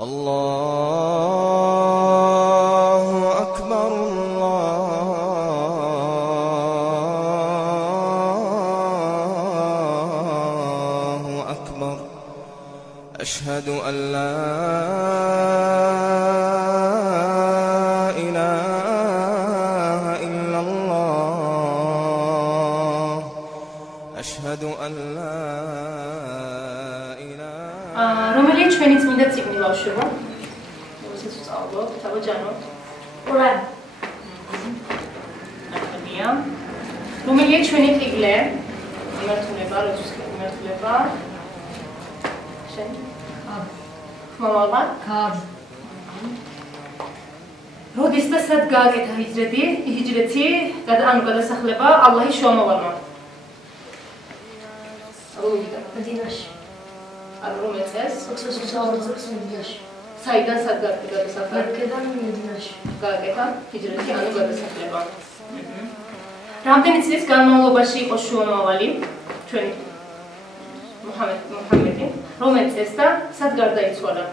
الله أكبر الله أكبر أشهد أن لا إله إلا الله أشهد أن لا إله რომელი ჩვენი წმინდა წიგნი ბავშვებო? როდესაც ვსწავლობ, თავაჯანოთ. ყურან. ნახებია. რომელია ჩვენი ტიგლე? იმართულება, როდის იმართულება? შენ? ხმამაღლა? ქარ. როდის და სად გააკეთა ჰიჯრეთი, ანუ გადასახლება ალლაჰის შუამავალმა? მდინარში. ანუ რომელ წელს? 22 წელს მდინარში. საიდან სად გააკეთა გადასახლება? მეკედან მდინარში. გააკეთა ჰიჯრეთი, ანუ გადასახლება. რამდენი წლის განმავლობაში იყო შუამავალი ჩვენი მუჰამედი, რომელ წელს და სად გარდაიცვალა?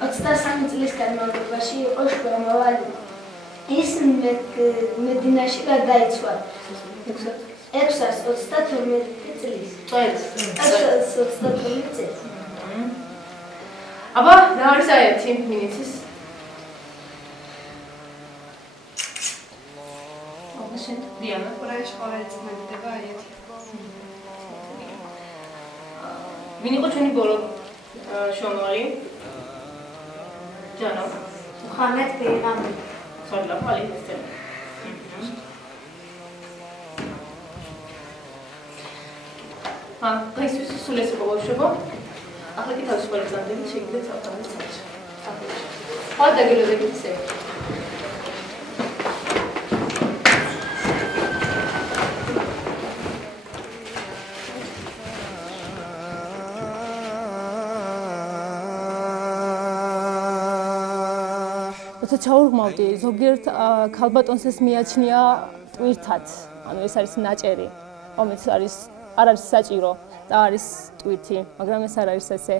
23 წლის განმავლობაში იყო შუამავალი. ის მედინაში გარდაიცვალა. 632 წლის. წელს. 632 წელს. აბა, რა არის აიათი მინიცის? შენ დიანა ყურაში ყოველი წმინდება აიათი. ვინ იყო ჩვენი ბოლო შუამავალი? ჯანო მუჰამედ პეიღამბერი. სალლალლაჰუ ალაიჰი ვასალამ. დღეისთვის სულ ეს იყო ბავშვებო. ახლა კი თავისუფალი გზანდებით შეგიძლიათ თავთავის წავიდეთ. სხვა დაგელოდებით ისე. როცა ჩაურღმავდი, ზოგიერთ ქალბატონს ეს მიაჩნია ტვირთად. ანუ ეს არის ნაჭერი, რომელიც არ არის საჭირო და არის ტვირთი, მაგრამ ეს არ არის ესე.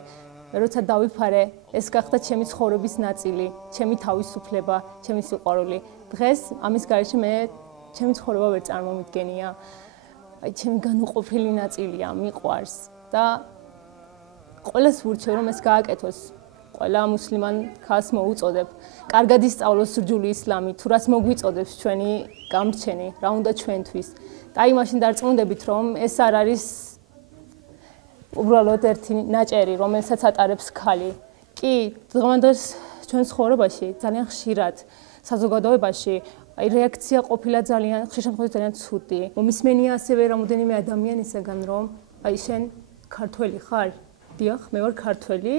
როცა დავიფარე, ეს გახდა ჩემი ცხოვრების ნაწილი, ჩემი თავისუფლება, ჩემი სიყვარული. დღეს ამის გარეშე მე ჩემი ცხოვრება ვერ წარმომიდგენია. აი ჩემი განუყოფელი ნაწილია, მიყვარს და ყველას ვურჩევ რომ ეს გააკეთოს. ყველა მუსლიმან ქალს მოუწოდებ, კარგად ისწავლოს რჯული ისლამი, თუ რას მოგვიწოდებს ჩვენი გამრჩენი, რა უნდა ჩვენთვის. და აი მაშინ დარწმუნდებით რომ ეს არ არის უბრალოდ ერთი ნაჭერი, რომელსაც ატარებს ქალი. კი, დღევანდელს ჩვენ ცხოვრებაში ძალიან ხშირად საზოგადოებაში აი რეაქცია ყოფილა ძალიან ხშირ შემთხვევაში ძალიან ცუდი. მომისმენია ასევე რამოდენიმე ადამიანისაგან რომ აი შენ ქართველი ხარ? დიახ, მე ვარ ქართველი.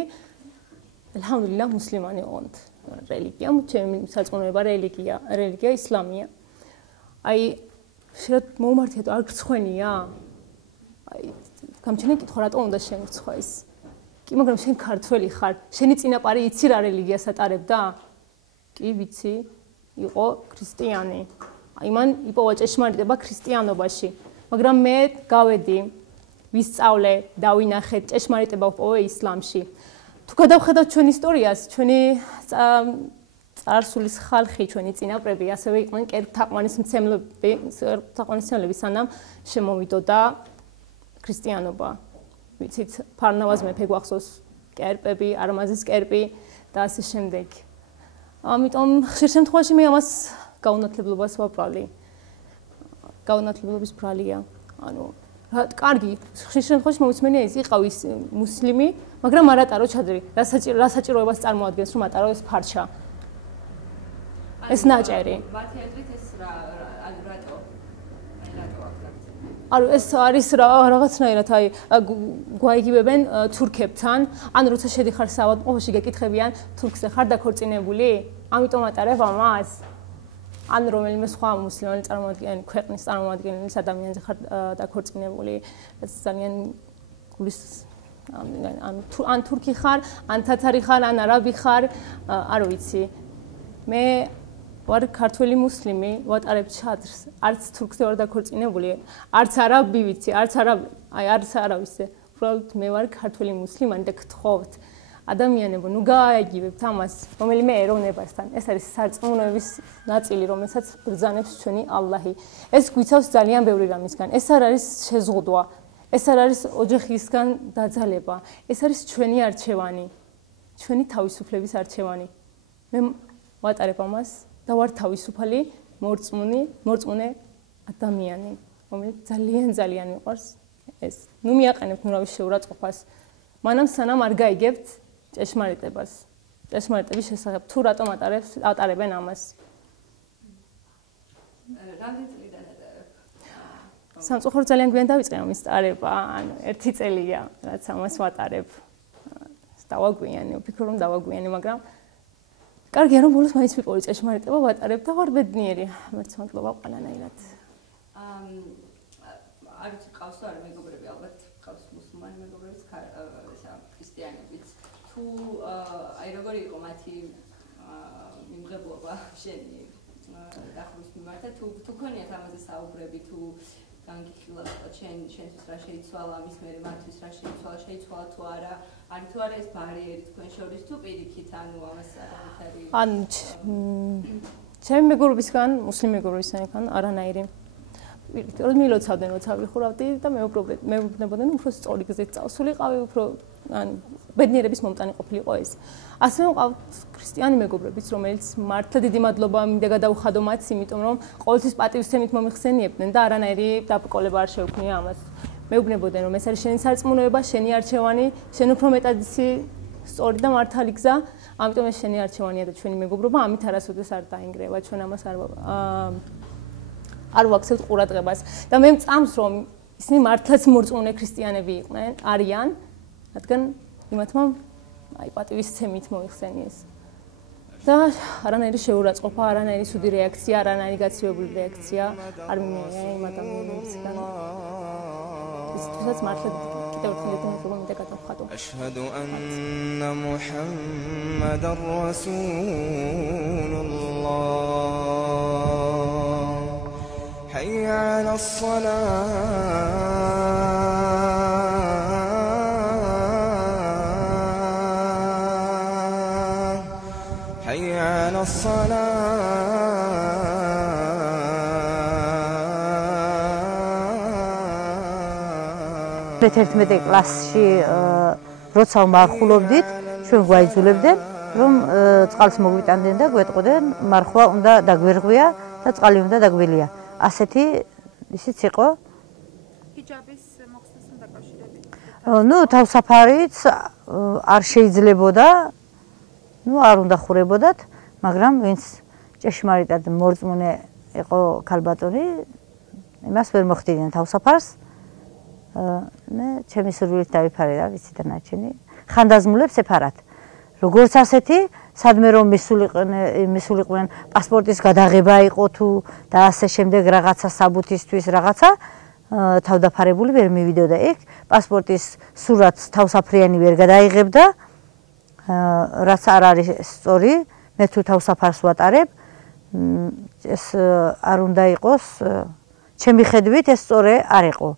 ალჰამდულილlah მუსლიმანი ვართ. რელიგია, ჩემი სარწმუნოება რელიგია ისლამია. აი შეიძლება მომართეთ არ გრცხვენია? აი გამჩენე კითხვა რატომ უნდა შემრცხვა ის? კი, მაგრამ შენ ქართველი ხარ, შენი წინაპარი იცი რა რელიგიას ატარებდა? კი, ვიცი, იყო ქრისტიანი. აი მან იპოვა ჭეშმარიტება ქრისტიანობაში, მაგრამ მე გავედი, ვისწავლე, დავინახე ჭეშმარიტება ვპოვე ისლამში. თუ გადავხედავთ ჩვენ ისტორიას, ჩვენი წარსულის ხალხი, ჩვენი წინაპრები ასევე იყვნენ თაყვანისმცემლები, სანამ შემოვიდოდა ქრისტიანობა. ვიცით, ფარნავაზ მეფე გვახსოვს, კერპები, არმაზის კერპი და ასე შემდეგ. ამიტომ ხშირ შემთხვევაში მე ამას გაუნათლებლობას ვაპრალი. გაუნათლებლობის ბრალია. ანუ კარგი, ხშირ შემთხვევაში მომისმენია ის იყავის მუსლიმი, მაგრამ არ ატარო ჩადრი. რა საჭიროებას წარმოადგენს რომ ატარო ეს ფარჩა? ეს ნაჭერი. მათი აზრით ეს რატო? ანუ ეს არის რაღაცნაირად აი გვაიგივებენ თურქებთან, ან როცა შედიხარ საავადმყოფოში გეკითხებიან თურქზე ხარ დაქორწინებული? ამიტომ ატარებ ამას? ან რომელიმე სხვა მუსლიმანი წარმოადგენელი ქვეყნის წარმოადგენლის ადამიანზე ხარ დაქორწინებული? ეს ძალიან გულის ან თურქი ხარ, ან თათარი ხარ, ან არაბი ხარ, არ ვიცი. მე ვარ ქართველი მუსლიმი, ვატარებ ჩადრს, არც თურქზე ვარ დაქორწინებული, არც არაბი ვიცი, არც არავის უბრალოდ მე ვარ ქართული მუსლიმანი და გთხოვთ ადამიანებო, ნუ გააიგივებთ ამას, რომელიმე ეროვნებასთან. ეს არის სარწმუნოების ნაწილი, რომელსაც ბრძანებს ჩვენი ალლაჰი. ეს გვიცავს ძალიან ბევრი რამისგან. ეს არ არის შეზღუდვა. ეს არ არის ოჯახისგან დაძალება. ეს არის ჩვენი არჩევანი. ჩვენი თავისუფლების არჩევანი. მე ვატარებ ამას და ვარ თავისუფალი, მორწმუნე ადამიანი, რომელიც ძალიან მიყვარს ეს. ნუ მიაყენებთ ნურავის შეურაცხყოფას. მანამ სანამ არ გაიგებთ ჭეშმარიტებას. ჭეშმარიტების შესახებ თუ რატომ ატარებენ ამას? რამდენი წლიდან ატარებ? სამწუხაროდ ძალიან გვიან დავიწყე ამის ტარება, ანუ 1 წელია, რაც ამას ვატარებ. დავაგვიანე, ვფიქრობ რომ დავაგვიანე, მაგრამ კარგია რომ ბოლოს მაინც ვიპოვე ჭეშმარიტება ვატარებ და ვარ ბედნიერი. მერც მადლობა ყველანაირად. არ ვიცი ყავს თუ არა მეგობრები, ალბათ ყავს მუსლიმანი მეგობრებიც, ქრისტიანებიც. თუ აი როგორი იყო მათი მიმღებლობა შენი დახურვის მიმართ, თუ ქონიათ ამაზე საუბრები, თუ განგიხილავთ შენთვის რა შეიცვალა, მის მერე მათთვის რა შეიცვალა თუ არა, ან თუ არა ეს ბარიერი თქვენ შორის თუ პირიქით, ანუ ამას აღარ ანუ ჩემი მეგობრებისგან, მუსლიმ მეგობრებისგან არანაირი რომ მილოცავდნენ, როცა ვიხურავდი და მეუბნებოდნენ, უფრო სწორი გზით წავსულიყავი, უფრო ბედნიერების მომტანი ყოფილიყო ეს. ასევე მყავთ ქრისტიანი მეგობრებიც, რომელიც მართლა დიდი მადლობა მინდა გადაუხადო მათ, იმიტომ რომ ყოველთვის პატივისცემით მომიხსენიებდნენ და არანაირი დაბრკოლება არ შეუქმნია ამას. მეუბნებოდნენ, რომ ეს არის შენი სარწმუნოება, შენი არჩევანი, შენ უფრო მეტად ისი სწორი და მართალი გზა, ამიტომ ეს შენი არჩევანია და ჩვენი მეგობრობა, ამით არასოდეს არ დაინგრევა, ჩვენ ამას არ ვაქცევთ ყურადღებას და მე მწამს რომ ისინი მართლაც მორწმუნე ქრისტიანები იყვნენ, არიან, რადგან იმათმა აი პატივისცემით მოიხსენიეს. და არანაირი შეურაცხყოფა, არანაირი სუდი რეაქცია, არანაირი გაცივებული რეაქცია არ მიმეია იმ ადამიანებისგან. ისთვისაც მართლა კიდევ ერთხელ მადლობა მინდა გადავხადო. أشهد أن محمدا رسول الله حي على الصلاة حي على الصلاة 11 კლასში როცა მარხულობდით, ჩვენ გვაიძულებდნენ, რომ წყალს მოგვიტანდნენ და გვეტყოდნენ, მარხვა უნდა დაგვერღვია და წყალი უნდა დაგვილია. ასეთი ისიც იყო. ჰიჯაბის მოხსნასთან დაკავშირებით. ნუ თავსაფარიც არ შეიძლებოდა, ნუ არ უნდა ხურებოდათ, მაგრამ ვინც ჭეშმარიტად მორწმუნე იყო ქალბატონი, იმას ვერ მოხდიდნენ თავსაფარს. მე ჩემი სურვილით დავიფარე რა ვიცი და ნაჩვენი. ხანდაზმულებს ეფარათ. როგორც ასეთი, სადმე რომ მისულიყვნენ პასპორტის გადაღება იყო თუ და ასე შემდეგ რაღაცა საბუთისთვის რაღაცა თავდაფარებული ვერ მივიდოდა იქ. პასპორტის სურათს თავსაფრიანი ვერ გადაიღებდა, რაც არ არის სწორი. მე თუ თავსაფარს ვატარებ, ეს არ უნდა იყოს, ჩემი ხედვით ეს სწორი არ იყო.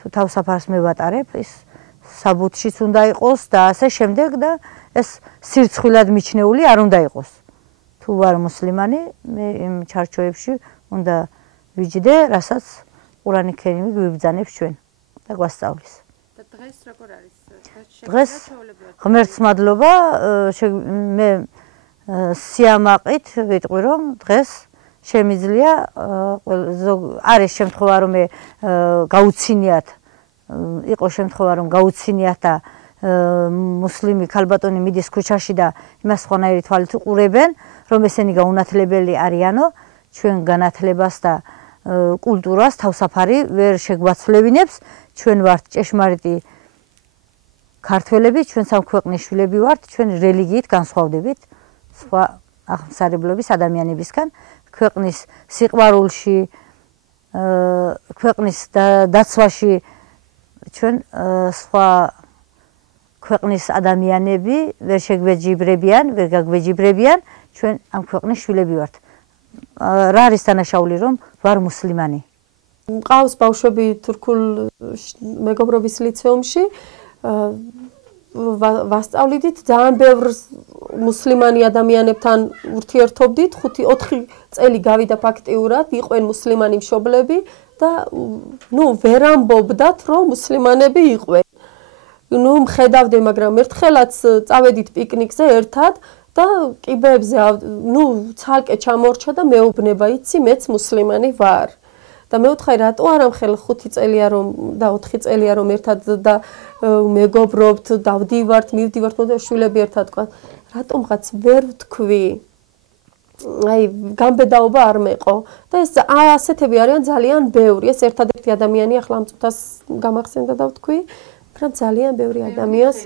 თუ თავსაფარს მე ვატარებ, ის საბუთშიც უნდა იყოს და ასე შემდეგ და ეს სირცხვილად მიჩნეული არ უნდა იყოს. თუ ვარ მუსლიმანი, მე იმ ჩარჩოებში უნდა ვიჯდე, რასაც ყურანი ქერიმი გვიბრძანებს ჩვენ და გვასწავლის. და დღეს როგორ არის? დღეს ღმერთს მადლობა, მე სიამაყით ვიტყვი რომ დღეს შემიძლია არის შემთხვევა რომ მე გაუცინიათ იყო შემთხვევა რომ გაუცინიათ და მუსლიმი ქალბატონი მიდის ქუჩაში და იმას ხონაირი თვალით უყურებენ რომ ესენი გაუნათლებელი არიანო ჩვენ განათლებას და კულტურას თავსაფარი ვერ შეგვაცვლებინებს ჩვენ ვართ ჭეშმარიტი ქართველები ჩვენ სამქვეყნის შვილები ვართ ჩვენ რელიგიით განსხვავდებით სხვა აღმსარებლობის ადამიანებისგან ქვეყნის სიყვარულში ქვეყნის დაცვაში ჩვენ სხვა ქვეყნის ადამიანები ვერ შეგვეჯიბრებიან, ვერ გაგვეჯიბრებიან, ჩვენ ამ ქვეყნის შვილები ვართ. რა არის დანაშაული რომ ვარ მუსლიმანი? მყავს ბავშვები თურქულ მეგობრობის ლიცეუმში ვასწავლიდით ძალიან ბევრ მუსლიმანი ადამიანებთან ურთიერთობდით 4 წელი გავიდა ფაქტიურად იყვენ მუსლიმანი მშობლები და ვერ ამბობდათ რომ მუსლიმანები იყვენ მხედავდე მაგრამ ერთხელაც წავედით პიკნიკზე ერთად და კიბეებზე ცალკე ჩამორჩა და მეუბნება იცი მეც მუსლიმანი ვარ და მე ვთხარი რატო არ ამხელ 5 წელია რომ და 4 წელია რომ ერთად და მეგობრობთ დავდივართ მივდივართ და შვილები ერთად თქვა რატომღაც ვერ ვთქვი აი გამბედაობა არ მეყო და ეს ასეთები არიან ძალიან ბევრი ეს ერთადერთი ადამიანი ახლა ამ წუთას გამახსენდა და ვთქვი მაგრამ ძალიან ბევრი ადამიანს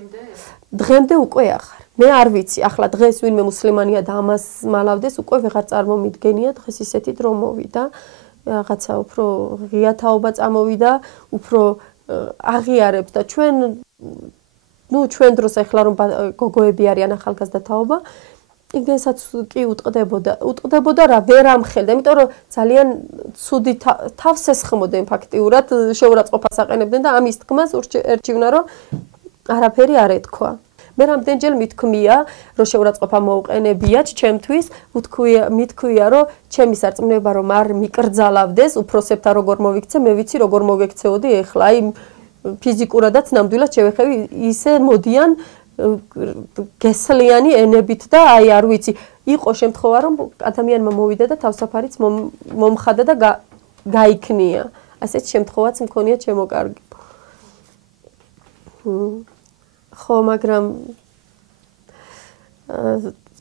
დღემდე უკვე ახარ მე არ ვიცი ახლა დღეს ვინმე მუსლიმანია და ამას მალავდეს უკვე ვეღარ წარმომიდგენია დღეს ისეთი დრო მოვიდა რაღაცა უფრო ღია თაობა წამოვიდა უფრო აღიარებს და ჩვენ ჩვენ დროს ახლა რომ გოგოები არიან ახალგაზრდა თაობა იმდენსაც კი უტყდებოდა რა ვერ ამხელდა იმიტომ რომ ძალიან ცუდი თავს ესხმოდნენ ფაქტიურად შეურაცხყოფას აყენებდნენ და ამის თქმას ერჩივნა რომ არაფერი არ ეთქვა მე რამდენჯერ მithქმია რომ შეურაცხყოფა მოუყენებიათ ჩემთვის მithქვია რომ ჩემი სარწმუნება რომ არ მიკრძალავდეს უფროსებთან როგორ მოვიქცე მე ვიცი როგორ მოვექცეოდი ეხლა აი ფიზიკურადაც ნამდვილად შევეხები ისე მოდიან გესლიანი ენებით და აი არ ვიცი იყო შემთხვევა რომ ადამიანმა მოვიდა და თავსაფარიც მომხადა და გაიქნია ასეთ შემთხვევაც მქონია ჩემოკარგი ხო მაგრამ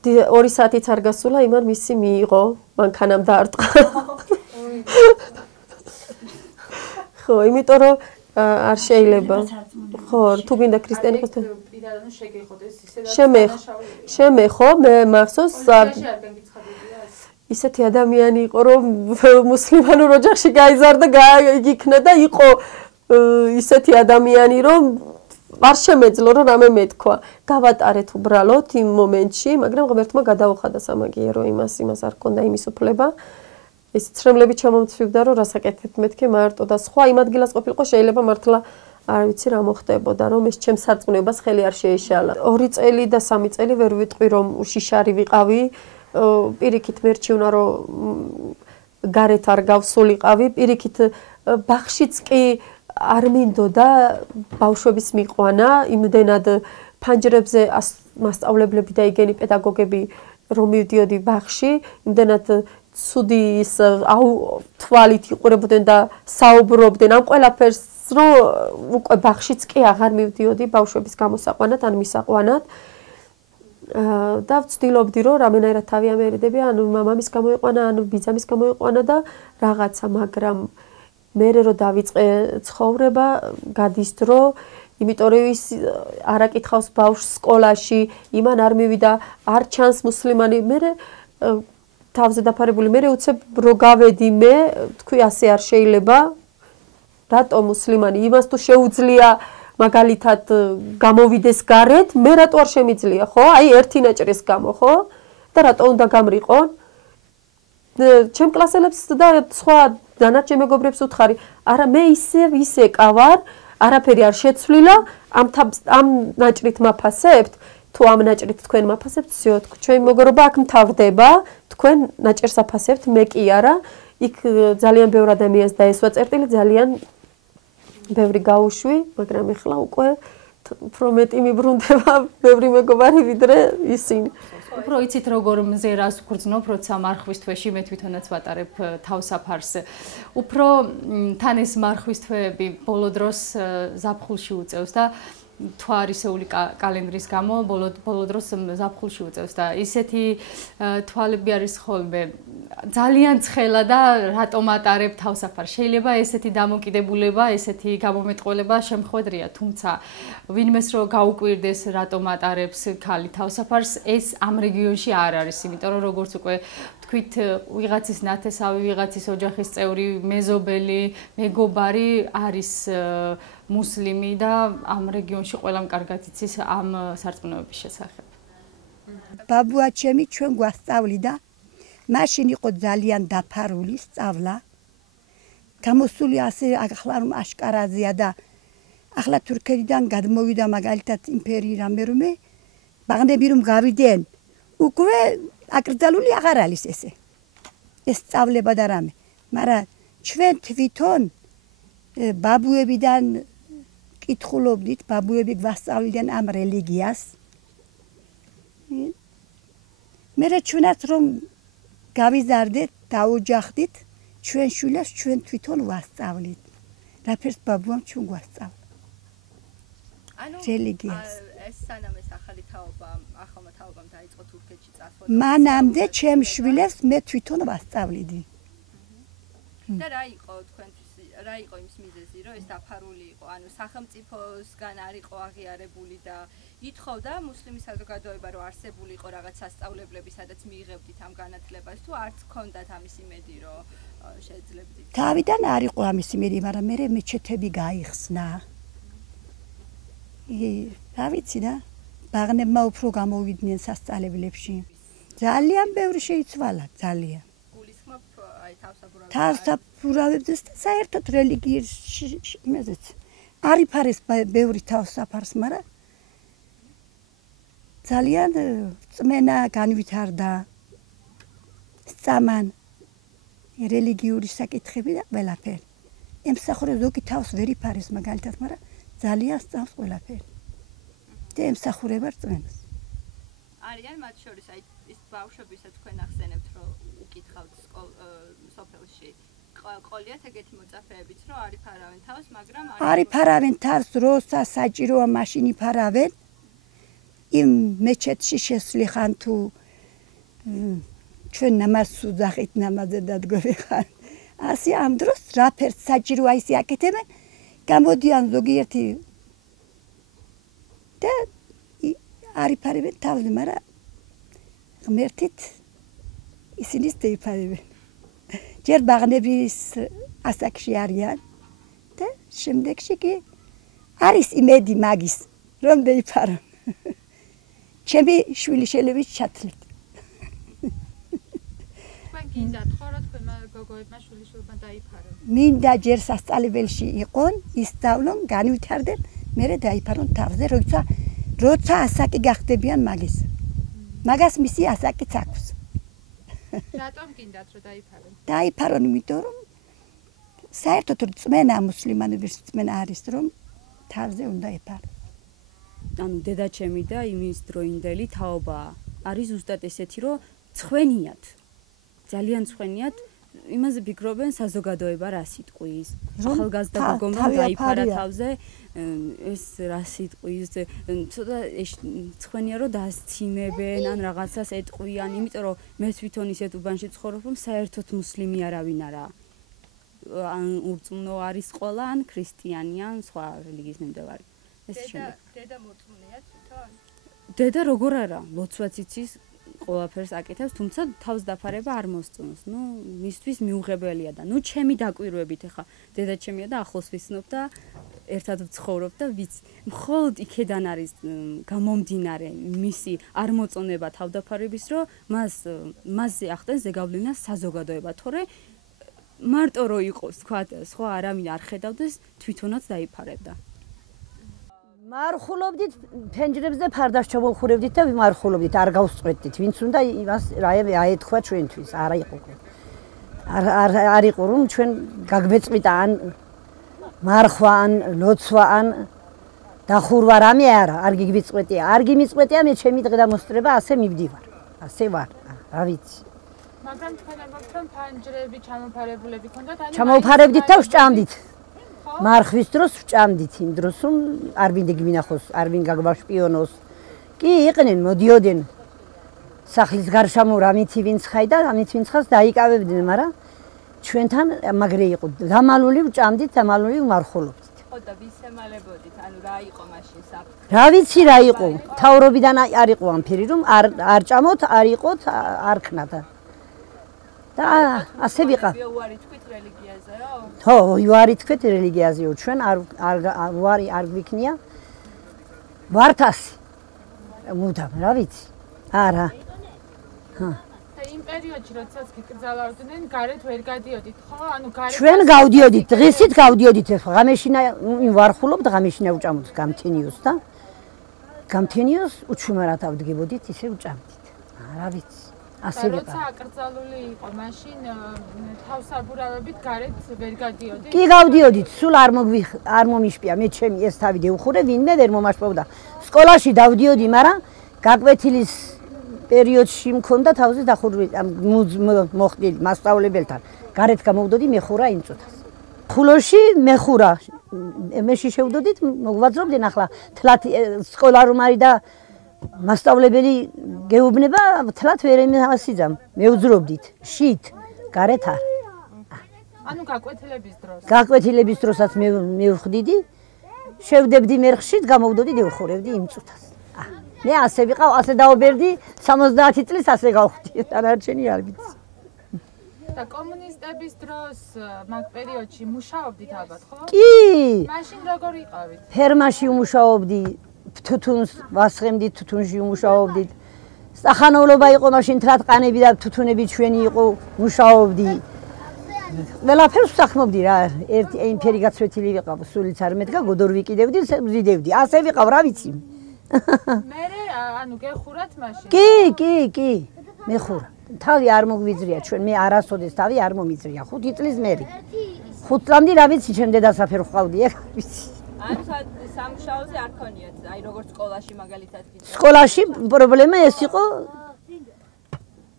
2 საათიც არ გასულა იმან მისი მიიღო მანქანამ დაარტყა ხო იმიტომ რომ არ შეიძლება ხო თუ გინდა ქრისტიანი ხო შემეხო მე მახსოვს ისეთი ადამიანი იყო რომ მუსლიმანურ ოჯახში გაიზარდა გაიქნა და იყო ისეთი ადამიანი რომ არ შემეძლო რომ რამე მეთქვა გავატარეთ უბრალოდ იმ მომენტში მაგრამ ღმერთმა გადაუხადა სამაგიერო იმას არ ჰქონდა იმის უფლება ეს ცრემლები ჩამომცვივდა რომ რასაკეთებ მეთქე მარტო და სხვა იმ ადგილას ყოფილიყო შეიძლება მართლა არ ვიცი რა მოხდებოდა რომ ეს ჩემს სარწმუნოებას ხელი არ შეეშალა 2 წელი და 3 წელი ვერ ვიტყვი რომ უშიშარი ვიყავი პირიქით მერჩივნა რომ გარეთ არ გავსულიყავი პირიქით ბაღშიც კი არ მინდოდა ბავშვების მიყვანა იმდენად ფანჯრებზე მასწავლებლები და იგენი პედაგოგები რომ მივდიოდი ბაღში იმდენად ცუდი ის თვალით იყურებოდნენ და საუბრობდნენ ამ ყველაფერს რომ უკვე ბაღშიც კი აღარ მივდიოდი ბავშვების გამოსაყვანად ან მისაყვანად და ვცდილობდი რომ რამენაირად თავი ამერიდები ან მამამის გამოიყვანა ან ბიძამის გამოიყვანა და რაღაცა მაგრამ მე რო დავიწყე ცხოვრება გადის დრო იმიტომ რომ ის არაკითხავს ბავშვს სკოლაში იმან არ მივიდა არ ჩანს მუსლიმანი მე თავზე დაფარებული მე უცებ რო გავედი მე თქვი ასე არ შეიძლება რატო მუსლიმანი იმას თუ შეუძლია მაგალითად გამოვიდეს გარეთ მე რატო არ შემიძლია ხო აი ერთი ნაჭრის გამო ხო და რატო უნდა გამრიყონ ჩემ კლასელებს და სხვა დანარჩენ მეგობრებს უთხარი არა მე ისე კავარ არაფერი არ შეცვლილა ამ ნაჭრით მაფასებთ თუ ამ ნაჭრით თქვენ მაფასებთ всё ჩვენი მეგობრობა აქ მთავრდება თქვენ ნაჭერს აფასებთ მე კი არა იქ ძალიან ბევრ ადამიანს დაესვა წერტილი ძალიან ბევრი გაუშვი მაგრამ ეხლა უკვე უფრო მეტი მიბრუნდება ბევრი მეგობარი ვიდრე ისინი უფრო იცით როგორ მზერას ვგრძნობ როცა მარხვის თვეში მე თვითონაც ვატარებ თავსაფარს უფრო თან ეს მარხვის თვეები ბოლო დროს ზაფხულში უწევს და თვარისეული კალენდრის გამო ბოლო დროს ზაფხულში უწევს და ისეთი თვალები არის ხოლმე ძალიან ცხელა და რატომ ატარებ თავსაფარს შეიძლება ესეთი დამოკიდებულება ესეთი გამომეტყველება შემხვედრია თუმცა ვინმეს რო გაუკვირდეს რატომ ატარებს ქალი თავსაფარს ეს ამ რეგიონში არ არის იმიტომ რომ როგორც უკვე თქვით ვიღაცის ნათესავი ვიღაცის ოჯახის წევრი მეზობელი მეგობარი არის მუსლიმი და ამ რეგიონში ყველამ კარგად იცის ამ სარწმუნოების შესახებ. ბაბუა ჩემი ჩვენ გვასწავლიდა მაშინ იყო ძალიან დაფარული სწავლა გამოსული ასე ახლა რომ აშკარაზეა და ახლა თურქეთიდან გადმოვიდა მაგალითად იმპერიის რამე ბაღნები რომ გავიდნენ უკვე აკრძალული აღარ არის ეს სწავლება და რამე მაგრამ ჩვენ თვითონ ბაბუებიდან კითხულობდით ბაბუები გვასწავლდნენ ამ რელიგიას მე ჩვენაც რომ გავიზარდეთ დაოჯახდით ჩვენ შვილებს ჩვენ თვითონ ვასწავლით რაფერს ბაბუამ ჩვენ გვასწავლა რელიგიას ეს სანამ ეს ახალი თაობა ახალმა თაობამ დაიწყო თურქეთში წასვლა მანამდე ჩემ შვილებს მე თვითონ ვასწავლიდი და რა იყო თქვენთვის რა იყო იმის მიზეზი რომ ეს დაფარული იყო ანუ სახელმწიფოსგან არ იყო აღიარებული და ითხოვდა მუსლიმი საზოგადოება რომ არსებული იყო რაღაც სასწავლებლები სადაც მიიღებდით ამ განათლებას თუ არც გქონდათ ამის იმედი რომ შეძლებდით თავიდან არ იყო ამის იმედი მაგრამ მე მეჩეთები გაიხსნა რა ვიცი და ბაღნებმა უფრო გამოვიდნენ სასწავლებლებში ძალიან ბევრი შეიცვალა ძალიან თავსაფურავებს და საერთოდ რელიგიაში იმედიც არ იფარეს ბევრი თავსაფარს მაგრამ ძალიან წმენა განვითარდა სწამან რელიგიური საკითხები და ყველაფერი ემსახურებს ზოგი თავს ვერ იფარეს მაგალითად მაგრამ ძალიან სწავს ყველაფერი და ემსახურება წმენას არიან მათ შორის აი ის ბავშვებისაც თქვენ ახსენებთ რომ უკითხავთ სოფელში ყოლიათ ეგეთი მოწაფეებიც რომ არ იფარავენ თავს მაგრამ არ იფარავენ თავს როცა საჭიროა მაშინ იფარავენ იმ მეჩეთში შესვლიხან თუ ჩვენ ნამაზ უძახით ნამაზზე დადგომიხან ასე ამ დროს რაფერს საჭიროა ისე აკეთებენ გამოდიან ზოგიერთი და არ იფარებენ თავს მაგრამ ღმერთით ისინი შეიფარებენ ჯერ ბაღნების ასაკში არიან და შემდეგში კი არის იმედი მაგის რომ დაიფარონ ჩემი შვილი შეიძლება ჩათვლით თქვენ გინდათ ხო რა თქვენმა გოგოებმა შვილიშვილებმა დაიფარონ მინდა ჯერ სასწავლებელში იყონ ისწავლონ განვითარდნენ მერე დაიფარონ თავზე როცა ასაკი გახდებიან მაგას მისი ასაკიც აქვს რატომ გინდათ რომ დაიფარონ დაიფარონ იმიტომ რომ საერთოდ წმენა მუსლიმანების წმენა არის რომ თავზე უნდა იფარონ ანუ დედაჩემი და იმის დროინდელი თაობა არის ზუსტად ესეთი რომ ცხვენიათ ძალიან ცხვენიათ იმაზე ფიქრობენ საზოგადოება რა სიტყვის ახალგაზრდა გოგომ რომ დაიფარა თავზე ეს რა სიტყვის ცოტა ცხვენია რომ დასცინებენ ან რაღაცას ეტყვიან იმიტომ რომ მე თვითონ ისეთ უბანში ცხოვრობ რომ საერთოდ მუსლიმი არავინ არა ან ურწმუნო არის ყველა ან ქრისტიანი ან სხვა რელიგიის მიმდევარი დედა მოწმუნეა თვითონ დედა როგორ არა ლოცვაც იცის ყველაფერს აკეთებს თუმცა თავს დაფარება არ მოსწონს ნუ მისთვის მიუღებელია და ნუ ჩემი დაკვირვებით ახლა დედაჩემია და ახლოს ვიცნობ და ერთად ვცხოვრობ და ვიცი მხოლოდ იქედან არის გამომდინარე მისი არ მოწონება თავდაფარების რომ მასზე ახდენს ზეგავლენას საზოგადოება თორე მარტო რო იყოს თქვა სხვა არავინ არ ხედავდეს თვითონაც დაიფარებდა მარხულობდით ფენჯრებზე ფარდას ჩამოვხურებდით და ვიმარხულობდით არ გავსწრეთდით ვინც უნდა იმას აეთქვა ჩვენთვის არა იყო არ იყო რომ ჩვენ გაგვეწყვიტა ან მარხვა ან ლოცვა ან დახურვა რამე არა არ გიგვიწყვეტია არ გიმიწყვეტია მე ჩემი დღე და მოსწრება ასე მივდივარ ასე ვარ რა ვიცი მაგრამ თქვენ ამბობთ ფანჯრები ჩამოფარებულები ქონდათ ანუ ჩამოვფარებდით და ვჭამდით მარხვის დროს ვჭამდით იმ დროს რომ არ ვინდა გმინახოს არ ვინ გაგვაშპიონოს კი იყვნენ მოდიოდნენ სახლის გარშემო რამითი ვინც ხაი და ამით ვინც ხას დაიკავებდნენ მაგრამ ჩვენთან მაგრე იყო დამალული ვჭამდით დამალული ვმარხულობდით ხო და ვის ემალებოდით ანუ რა იყო მაშინ საფრთხე რა ვიცი რა იყო თავრობიდან არ იყო ამ ფერი რომ არ ჭამოთ არ იყოთ არ ქნათ და ასე ვიყავ უარი თქვით რელიგიაზე რა ხო უარი თქვით რელიგიაზეო ჩვენ უარი არ გვიქნია ვართ ასე მუდამ რა ვიცი არა და იმ პერიოდში როდესაც გიკრძალავდნენ, გარეთ ვერ გადიოდით, ხო? ანუ გარეთ ჩვენ გავდიოდით, დღისით გავდიოდით, ღამეშინა ვარხულობ, ღამეშინა უჭამოთ გამთენიოს და გამთენიოს უჩუმარად ავდგებოდით, ისე უჭამდით. რა ვიცი. ასე ვიყავ. როცა აკრძალული იყო, მაშინ თავსაბურავებით გარეთ ვერ გადიოდით? კი გავდიოდით, სულ არ მომიშპია, მე ჩემი ეს თავი დევხურე, ვინმე ვერ მომაშპობდა. სკოლაში დავდიოდი, მაგრამ გაკვეთილის პერიოდში მქონდა თავზე დახურული მოხდილი მასწავლებელთან. გარეთ გამოვდოდი მეხურა იმ წუთას. ხულოში მეხურა. მეში შევდოდით, მოგვაძრობდნენ ახლა თლათ სკოლა რომ არის და მასწავლებელი გეუბნება, თლათ ვერ ემასიძამ. მევძრობდით, შით, გარეთ არ. ანუ გაკვეთილების დროს. გაკვეთილების დროსაც მევხდიდი, შევდებდი მერხშით, გამოვდოდი დევხურებდი იმ წუთას. მე ასე ვიყავ, ასე დავბერდი, 70 წლის ასე გავხდი, დანარჩენი არ ვიცი. და კომუნისტების დროს მაგ პერიოდში მუშაობდით ალბათ, ხო? კი. მაშინ როგორ იყავით? ფერმაში ვმუშაობდი, თუთუნს ვასხემდი, თუთუნში ვმუშაობდით. სახანოვლობა იყო მაშინ თრატყანები და თუთუნები ჩვენი იყო, მუშაობდი. ყველაფერს ვსახმობდი რა, ერთი ინფერი გაცვეთილი ვიყავ, სულიც არ მედგა, გოდორ ვიკიდევდი, ვზიდევდი. ასე ვიყავ, რა ვიცი. მერე ანუ გეხურათ მაშინ? კი, მეხურა. თავი არ მოგვიძრია ჩვენ, მე არასოდეს თავი არ მომიძრია, 5 წლის მერი. 5 წლამდე რა ვიცი, ჩემ დედასაფერ ვყავდი, ეგ ვიცი. ანუ სამუშაოზე არ ქონიათ, აი როგორც სკოლაში მაგალითად გიწევთ. სკოლაში პრობლემა ეს იყო,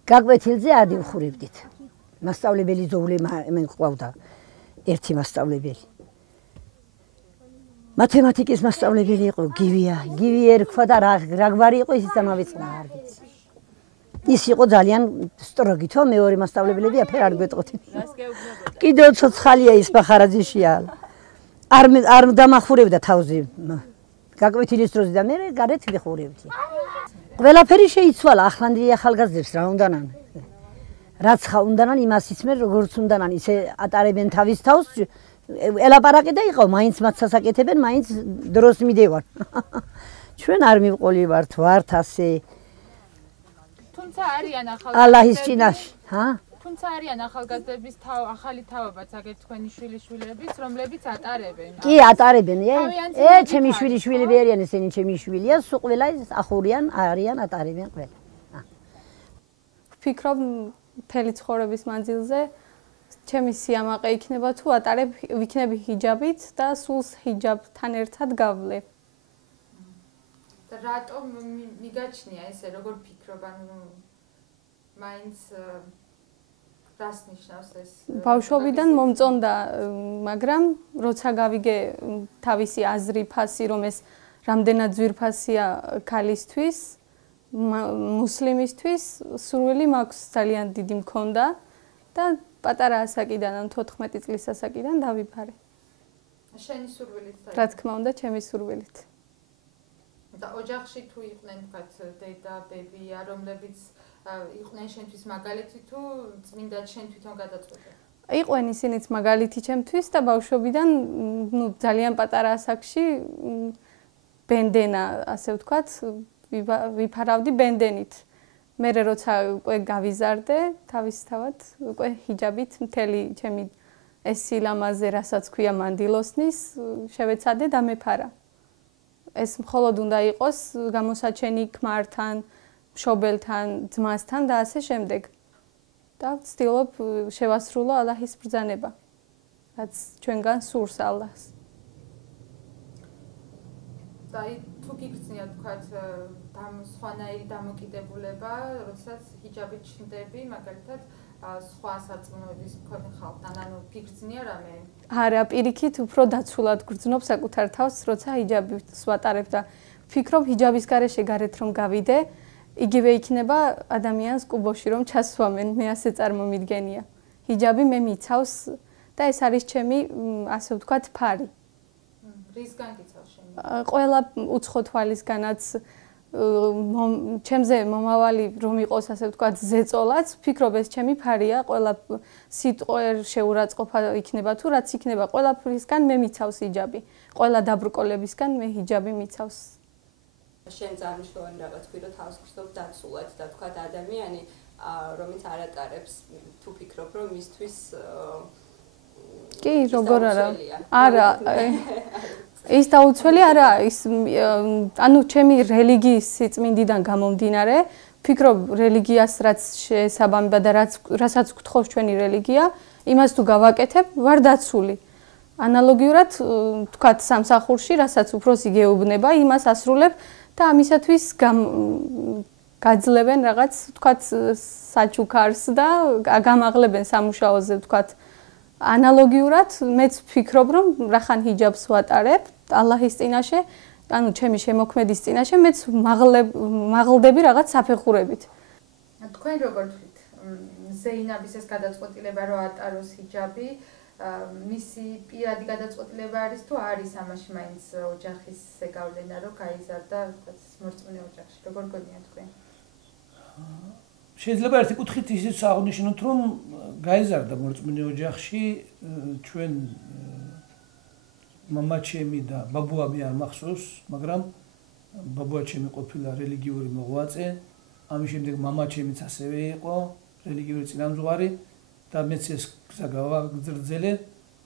გაკვეთილზე ადივხურებდით. მასწავლებელი ზოვლე მე ყავდა, ერთი მასწავლებელი. მათემატიკის მასწავლებელი იყო გივია, გივი ერქვა და რა გვარი იყო ისიც ამავეწყნა არ ვიცი. ის იყო ძალიან სტროგი, თო მეორე მასწავლებლები აფერ არ გვეტყოდნენ. კიდევ ცოცხალია ის ბახარაძიშია. არ დამახურებდა თავზე. გაკვეთილის დროზე და მე გარეთ ვიხურებდი. ყველაფერი შეიცვალა ახლანდელი ახალგაზრდებს რა უნდანან. რაც უნდანან იმასიც მე როგორც უნდანან ისე ატარებენ თავის თავს. ელაპარაკე და იყო, მაინც მათ სასაკეთებენ, მაინც დროს მიდევარ. ჩვენ არ მივყოლივართ, ვართ ასე. თუმცა არიან ახალგაზრდები. ალაჰის წინაშე, ჰა? თუმცა არიან ახალგაზრდების ახალი თავებაც, აგერ თქვენი შვილიშვილების, რომლებიც ატარებენ. კი, ატარებენ, ჩემი შვილიშვილი არიან ესენი, ჩემი შვილია, სულ ყველა ახურიან, არიან, ატარებენ ყველა. ვფიქრობ, მთელი ცხოვრების მანძილზე ჩემი სიამაყე იქნება თუ ვიქნები ჰიჯაბით და სულს ჰიჯაბთან ერთად გავლე. და რატომ მიგაჩნია ესე, როგორ ფიქრობ, ანუ მაინც რას ნიშნავს ეს? ბავშვობიდან მომწონდა, მაგრამ როცა გავიგე თავისი აზრი, ფასი, რომ ეს რამდენად ძვირფასია ქალისთვის, მუსლიმისთვის, სურვილი მაქვს ძალიან დიდი მქონდა და პატარა ასაკიდან, ან 14 წლის ასაკიდან დავიფარე. შენი სურვილით? რა თქმა უნდა, ჩემი სურვილით. და ოჯახში თუ იყვნენ თქვათ დედა, ბებია, რომლებიც იყვნენ შენთვის მაგალითი თუ წმინდად შენ თვითონ გადაწყვეტე? იყვენ ისინიც მაგალითი ჩემთვის და ბავშვობიდან, ძალიან პატარა ასაკში ბენდენა, ასე ვთქვათ, ვიფარავდი ბენდენით. მე როცა უკვე გავიზარდე, თავისთავად უკვე ჰიჯაბით მთელი ჩემი ეს სილამაზე, რასაც ქვია მანდილოსნის, შევეცადე და მეფარა. ეს მხოლოდ უნდა იყოს გამოსაჩენი ქმართან, მშობელთან, ძმასთან და ასე შემდეგ. და ვცდილობ შევასრულო ალაჰის ბრძანება, რაც ჩვენგან სურს ალლahს. და თუ გიგრძნია თქვათ სხვანაირი დამოკიდებულება, როდესაც ჰიჯაბით ჩნდები, მაგალითად სხვა სარწმუნოების მქონე ხალხთან, ანუ გიგრძნია რამე? არა, პირიქით უფრო დაცულად გრძნობ საკუთარ თავს, როცა ჰიჯაბს ვატარებ და ვფიქრობ ჰიჯაბის გარეშე გარეთ რომ გავიდე, იგივე იქნება ადამიანს კუბოში რომ ჩასვამენ, მე ასე წარმომიდგენია. ჰიჯაბი მე მიცავს და ეს არის ჩემი, ასე ვთქვათ, ფარი. რისგან გიცავს შენ? ყველა უცხო თვალისგანაც ჩემზე მომავალი რომ იყოს, ასე ვთქვათ, ზეწოლაც, ვფიქრობ ეს ჩემი ფარია, ყველა სიტყვერ შეურაცხყოფა იქნება თუ რაც იქნება, ყველაფრისგან მე მიცავს ჰიჯაბი. ყველა დაბრკოლებისგან მე ჰიჯაბი მიცავს. შენ წარმოშობენ რაღაც ქვირო თავს გრძნობ დაცულად და თქვათ ადამიანი რომიც არ ატარებს თუ ფიქრობ რომ მისთვის კი როგორ არა ის დაუცველი არა ის ანუ ჩემი რელიგიის სიწმინდიდან გამომდინარე ფიქრობ რელიგიას რაც შესაბამება და რასაც გვთხოვს ჩვენი რელიგია იმას თუ გავაკეთებ ვარ დაცული ანალოგიურად თქვათ სამსახურში რასაც უფროსი გეუბნება იმას ასრულებ და ამისათვის გაძლევენ რაღაც თქვათ საჩუქარს და გამაღლებენ სამუშაოზე თქვათ ანალოგიურად მეც ვფიქრობ რომ რახან ჰიჯაბს ვატარებ ალლაჰის წინაშე ანუ ჩემი შემოქმედის წინაშე მეც მაღლდები რაღაც საფეხურებით თქვენ როგორ თქვით ზეინაბის ეს გადაწყვეტილება რომ ატაროს ჰიჯაბი მისი პირადი გადაწყვეტილება არის თუ არის ამაში მაინც ოჯახის ზეგავლენა რომ გაიზარდა მორწმუნე ოჯახში როგორ გონია თქვენ შეიძლება ერთი კუთხით ისიც აღნიშნოთ რომ გაიზარდა მორწმუნე ოჯახში ჩვენ მამაჩემი და ბაბუამი არ მახსოვს მაგრამ ბაბუაჩემი ყოფილა რელიგიური მოღვაწე ამის შემდეგ მამაჩემიც ასევე იყო რელიგიური წინამძღვარი და მეც ეს გზა გავაგრძელე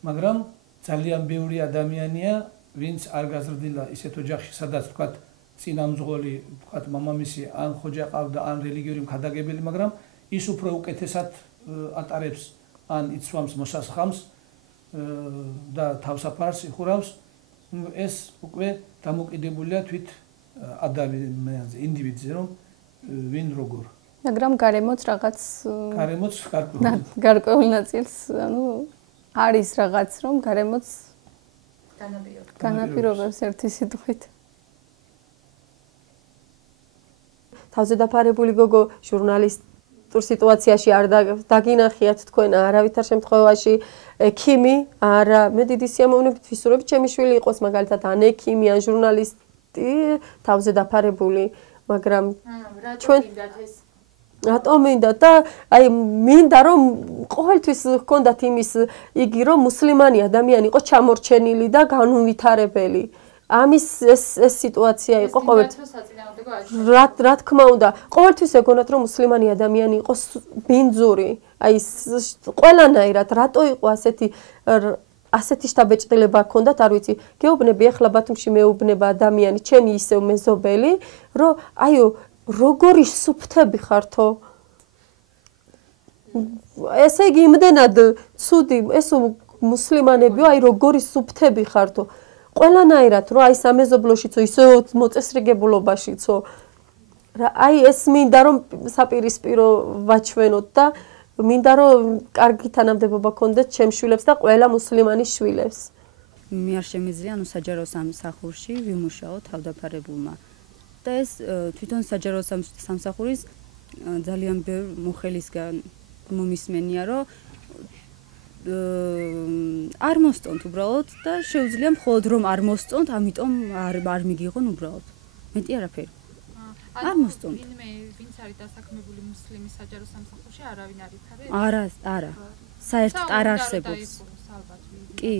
მაგრამ ძალიან ბევრი ადამიანია ვინც არ გაზრდილა ისეთ ოჯახში სადაც თქვათ წინამძღოლი თქვათ მამამისი ან ხოჯა ყავდა ან რელიგიური მქადაგებელი მაგრამ ის უფრო უკეთესად ატარებს ან იცვამს მოსასხამს და თავსაფარს იხურავს ეს უკვე დამოკიდებულია თვით ადამიანზე ინდივიდზე რომ ვინ როგორ მაგრამ გარემოც რაღაც გარკვეულ ნაწილს ანუ არის რაღაც რომ გარემოც განაპირობებს ერთი სიტყვით თავზე დაფარებული გოგო ჟურნალისტურ სიტუაციაში არ დაგინახიათ თქვენ არავითარ შემთხვევაში ექიმი არა მე დიდი სიამოვნებით ვისურვებ ჩემი შვილი იყოს მაგალითად ან ექიმი ან ჟურნალისტი თავზე დაფარებული მაგრამ ჩვენ რატომ მინდა და აი მინდა რომ ყოველთვის ჰქონდათ იმის იგი რომ მუსლიმანი ადამიანი იყო ჩამორჩენილი და განუვითარებელი ამის ეს სიტუაცია იყო ყოველთვის რა თქმა უნდა ყოველთვის ეგონათ რომ მუსლიმანი ადამიანი იყო ბინძური აი ყველანაირად რატო იყო ასეთი შთაბეჭდილება ჰქონდათ არ ვიცი გეუბნები ახლა ბათუმში მეუბნება ადამიანი ჩემი ისევ მეზობელი რომ აიო როგორი სუფთები ხართო ესე იგი იმდენად ცუდი ეს მუსლიმანებიო აი როგორი სუფთები ხართო ყველანაირად რომ აი სამეზობლოშიცო ისე მოწესრიგებულობაშიცო რა აი ეს მინდა რომ საპირისპირო ვაჩვენოთ და მინდა რომ კარგი თანამდებობა გქონდეთ ჩემ შვილებს და ყველა მუსლიმანის შვილებს მე არ შემიძლია ანუ საჯარო სამსახურში ვიმუშაო თავდაფარებულმა და ეს თვითონ საჯარო სამსახურის ძალიან ბევრ მოხელისგან მომისმენია რომ არ მოსწონთ უბრალოდ და შეუძლია მხოლოდ რომ არ მოსწონთ ამიტომ არ მიგიღონ უბრალოდ მეტი არაფერი არ მოსწონთ ვინც არის დასაქმებული მუსლიმი საჯარო სამსახურში არავინ არ იფარებს არა საერთოდ არ არსებობს კი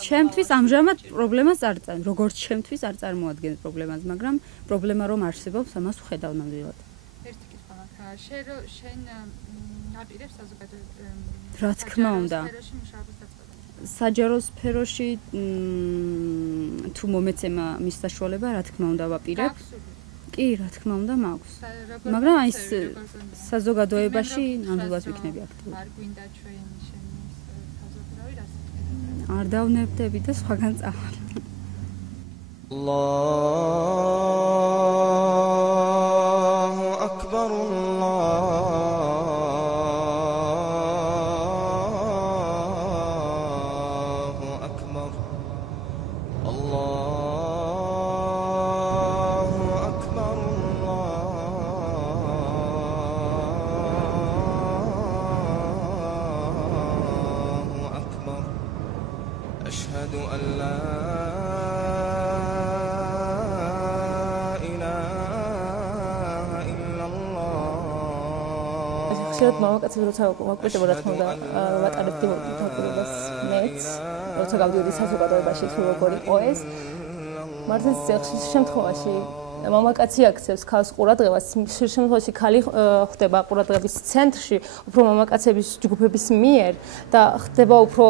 ჩემთვის ამჟამად პრობლემას არ წარ როგორც ჩემთვის არ წარმოადგენს პრობლემას მაგრამ პრობლემა რომ არსებობს ამას ვხედავ ნამდვილად ერთი კითხვა მაქვს შენ აპირებს საზოგადოებრივ რა თქმა უნდა საჯარო სფეროში თუ მომეცემა მის საშუალება რა თქმა უნდა ვაპირებ კი რა თქმა უნდა მაქვს მაგრამ აი საზოგადოებაში ნამდვილად ვიქნები აქტიური არ გვინდა ჩვენ არ დავნებდები და სხვაგან წავალ Allahu akbar Allahu akbar Allahu akbar Allahu akbar أشهد أن لا إله إلا الله ხშირად მამაკაცები როცა მოკვდება რა თქმა უნდა ვატარებდი მოგვითაკვირებას მეც როცა გავდიოდი საზოგადოებაში თუ როგორ იყო ეს მართლაც ხშირ შემთხვევაში მამაკაცი აქცევს ქალს ყურადღებას, ხშირ შემთხვევაში ქალი ხდება ყურადღების ცენტრში, უფრო მამაკაცების ჯგუფების მიერ და ხდება უფრო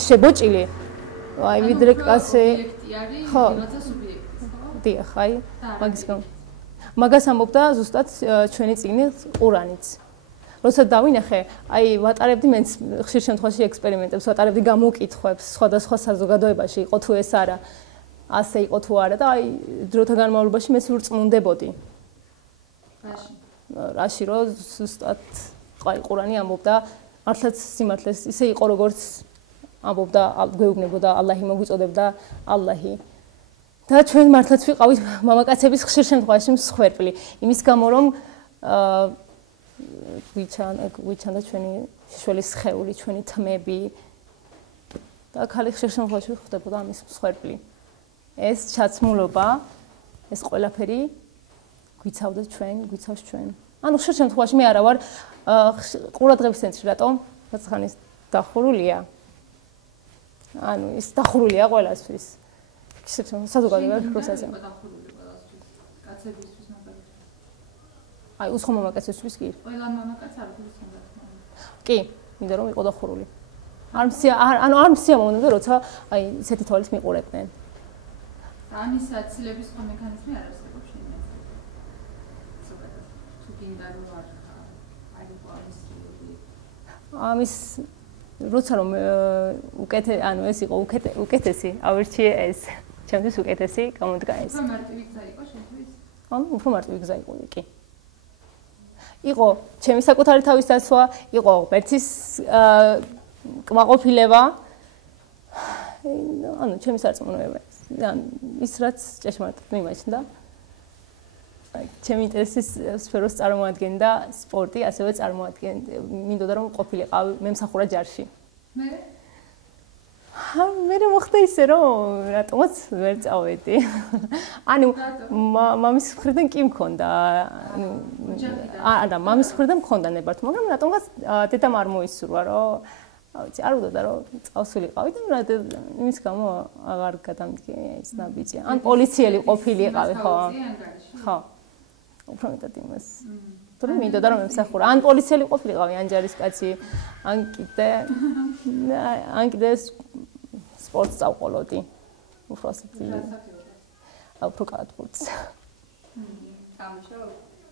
შებოჭილი. აი ვიდრე კაცი ხო დიახ აი მაგის გამო მაგას ამბობდა ზუსტად ჩვენი წიგნი ყურანიც. როცა დავინახე, აი ვატარებდი მეც ხშირ შემთხვევაში ექსპერიმენტებს, ვატარებდი გამოკითხვებს სხვადასხვა საზოგადოებაში, იყო თუ ეს არა, ასე იყო თუ არა და აი დროთა განმავლობაში მეც ვწმუნდებოდი. რაში რომ ზუსტად აი ყურანი ამბობდა მართლაც სიმართლეს ისე იყო როგორც ამბობდა გვეუბნებოდა ალლაჰი მოგვიწოდებდა ალლაჰი. და ჩვენ მართლაც ვიყავით მამაკაცების ხშირ შემთხვევაში მსხვერპლი. იმის გამო რომ გვიჩანდა ჩვენი შიშველის სხეული, ჩვენი თმები და ქალი ხშირ შემთხვევაში ხდებოდა ამის მსხვერპლი. ეს ჩაცმულობა, ეს ყველაფერი გვიცავდა ჩვენ, გვიცავს ჩვენ. ანუ ხშირ შემთხვევაში მე არა ვარ ყურადღების ცენტრში, რატომ? რადგან ის დახურულია. ანუ ის დახურულია ყველასთვის. საზოგადოება პროცესზე. კაცებისთვის მაგალითად. აი უსხო მამაკაცისთვის კი. ყველა მამაკაცს არ აქვს უნდა. კი, მინდა რომ იყო დახურული. არ მსია მომენტზე როცა აი ისეთი თვალით მიყურებდნენ. ამის აცილების ხო მექანიზმი არ არსებობს შეიძლება. ზოგადად თუ გინდა რომ არ იყო ამის როცა რომ ანუ ეს იყო უკეთესი, ავირჩიე ეს. ჩემთვის უკეთესი გამოდგა ეს. უფრო მარტივი გზა იყო შენთვის? ანუ უფრო მარტივი გზა იყო კი. იყო ჩემი საკუთარი თავის დაცვა, იყო ღმერთის კმაყოფილება. ანუ ჩემი სარწმუნოება. ის რაც ჭეშმარიტად მიმაჩნდა. ჩემი ინტერესის სფეროს წარმოადგენდა სპორტი, ასევე წარმოადგენდა მინდოდა რომ ყოფილიყავი მემსახურა ჯარში. მე მოხდა ისე რომ რატომაც ვერ წავედი. ანუ მამის მხრიდან კი მქონდა. არა, მამის მხრიდან მქონდა ნებართვა, მაგრამ რატომაც დედამ არ მოისურვა რომ ავიცი, არ უდოდა რომ წავსულიყავი და იმის გამო აღარ გადამდგე ის ნაბიჯი. ან პოლიციელი ყოფილიყავი, ხო? ხო. უფრო მეტად იმას. თუ მინდოდა რომ ემსახურა, ან პოლიციელი ყოფილიყავი, ან ჯარისკაცი, ან კიდე სპორტს წავყოლოდი. უფრო ასეთი. უფრო კალათბურთს. თამაშობ?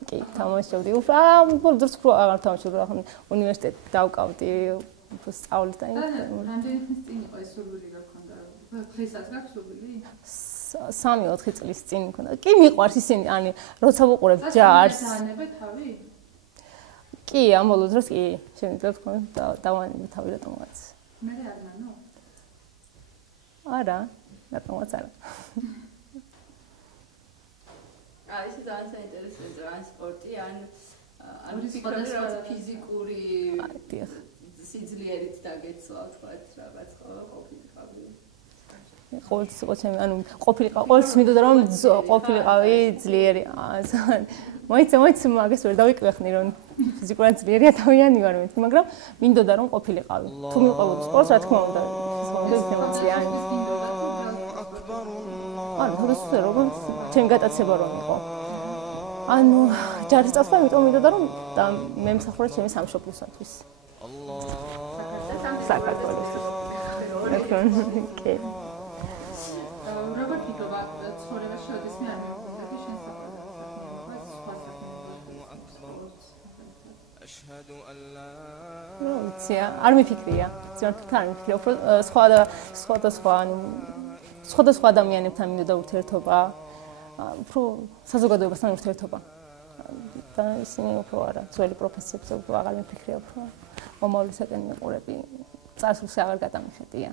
კი, თამაშობდი. უფრო დროს უფრო აღარ თამაშობდი, ახლა უნივერსიტეტი დავკავდი, უფრო სწავლით და რამდენი ხნის წინ იყო ეს სურვილი გქონდა? დღესაც გაქვს სურვილი? 3-4 წლის წინ მქონდა. კი მიყვარს ისინი, ანუ როცა ვუყურებ ჯარს. დაანებე თავი? კი, ამ ბოლო დროს კი, შემიძლია თქვა დავანებე თავი რატომღაც. მე არ ნანო? არა, რატომღაც არა. აი, ეს ძალიან საინტერესოა, ან სპორტი, ან სხვადასხვა ფიზიკური სიძლიერით დაგეცვა, თქვა რაღაც ყოფილიყავი. ყოველთვის იყო ჩემი, ანუ ყოველთვის მინდოდა რომ ყოფილიყავი ძლიერი. მოიცა მაგას ვერ დავიკვეხნი რომ ფიზიკურად ძლიერი ადამიანი ვარ მე, მაგრამ მინდოდა რომ ყოფილიყავი. თუ მიყვებოდი სპორტს, რა თქმა უნდა, ეს ემოცია. ანუ თორე როგორც ჩემი გატაცება რომ იყო. ანუ ჯარის წასვლა იმიტომ მინდოდა რომ მემსახურა ჩემი სამშობლოსათვის. საქართველოს. კი. როგორ ფიქრობ, ცხოვრებაში ოდესმე არ მივხვდი შენ საყოველთაოდ. არ მიფიქრია, ძირითადად არ მიფიქრია, უფრო სხვადასხვა ადამიანებთან მინდოდა ურთიერთობა, უფრო საზოგადოებასთან ურთიერთობა. და ისინი უფრო არა, ძველი პროფესიებზე უფრო აღარ მიფიქრია, უფრო მომავლისაკენ მიყურები, წარსულში აღარ გადამიხედია.